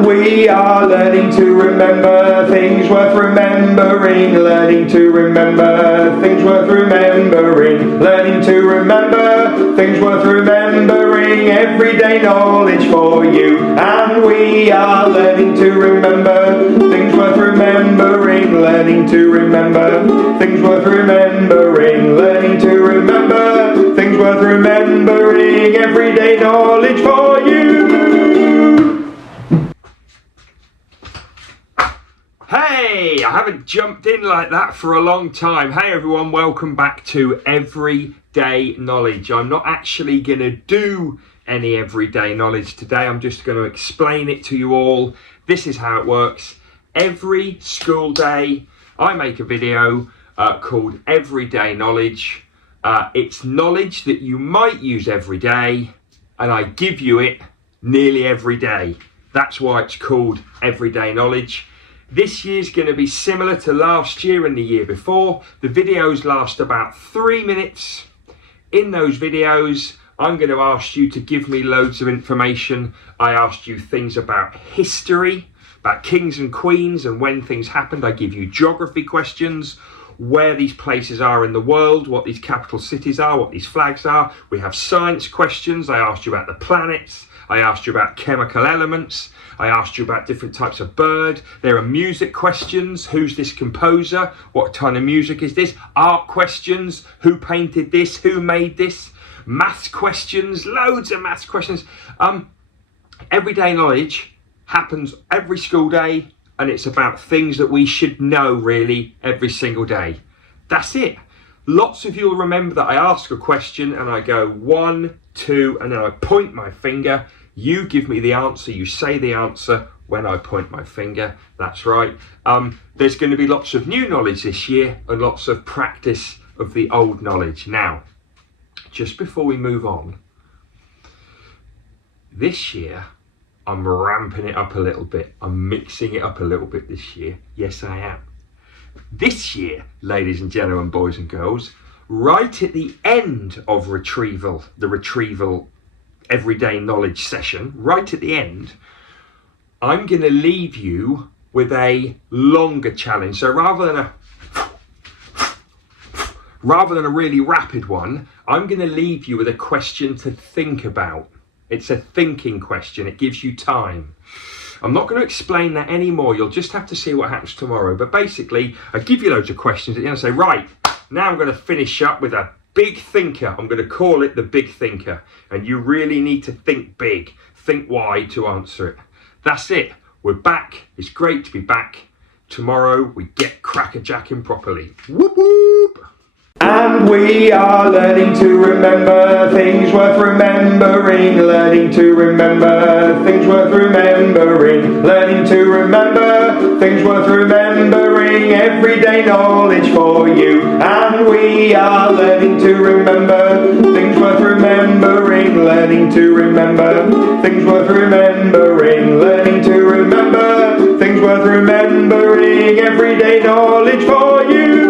And we are learning to remember things worth remembering, learning to remember things worth remembering, learning to remember things worth remembering, everyday knowledge for you. And we are learning to remember things worth remembering, learning to remember things worth remembering, learning to remember things worth remembering, everyday knowledge for you. Hey, I haven't jumped in like that for a long time. Hey everyone, welcome back to Everyday Knowledge. I'm not actually going to do any everyday knowledge today. I'm just going to explain it to you all. This is how it works. Every school day, I make a video called Everyday Knowledge. It's knowledge that you might use every day, and I give you it nearly every day. That's why it's called Everyday Knowledge. This year's going to be similar to last year and the year before. The videos last about 3 minutes. In those videos, I'm going to ask you to give me loads of information. I asked you things about history, about kings and queens and when things happened. I give you geography questions, where these places are in the world, what these capital cities are, what these flags are. We have science questions. I asked you about the planets. I asked you about chemical elements. I asked you about different types of bird. There are music questions. Who's this composer? What kind of music is this? Art questions. Who painted this? Who made this? Maths questions. Loads of maths questions. Everyday knowledge happens every school day, and it's about things that we should know really every single day. That's it. Lots of you will remember that I ask a question and I go 1, 2, and then I point my finger. You give me the answer, you say the answer when I point my finger. That's right. There's going to be lots of new knowledge this year and lots of practice of the old knowledge. Now, just before we move on, this year I'm ramping it up a little bit. I'm mixing it up a little bit this year. Yes, I am. This year, ladies and gentlemen, boys and girls, right at the end of the retrieval everyday knowledge session, right at the end, I'm going to leave you with a longer challenge. So rather than a really rapid one, I'm going to leave you with a question to think about. It's a thinking question. It gives you time. I'm not going to explain that anymore. You'll just have to see what happens tomorrow. But basically, I give you loads of questions at the end and say, right, now I'm going to finish up with a big thinker. I'm going to call it the big thinker. And you really need to think big, think wide to answer it. That's it. We're back. It's great to be back. Tomorrow we get crackerjacking properly. Whoop whoop. And we are learning to remember things worth remembering, learning to remember things worth remembering, learning to remember things worth remembering, everyday knowledge for you. And we are learning to remember things worth remembering, learning to remember things worth remembering, learning to remember things worth remembering, everyday knowledge for you.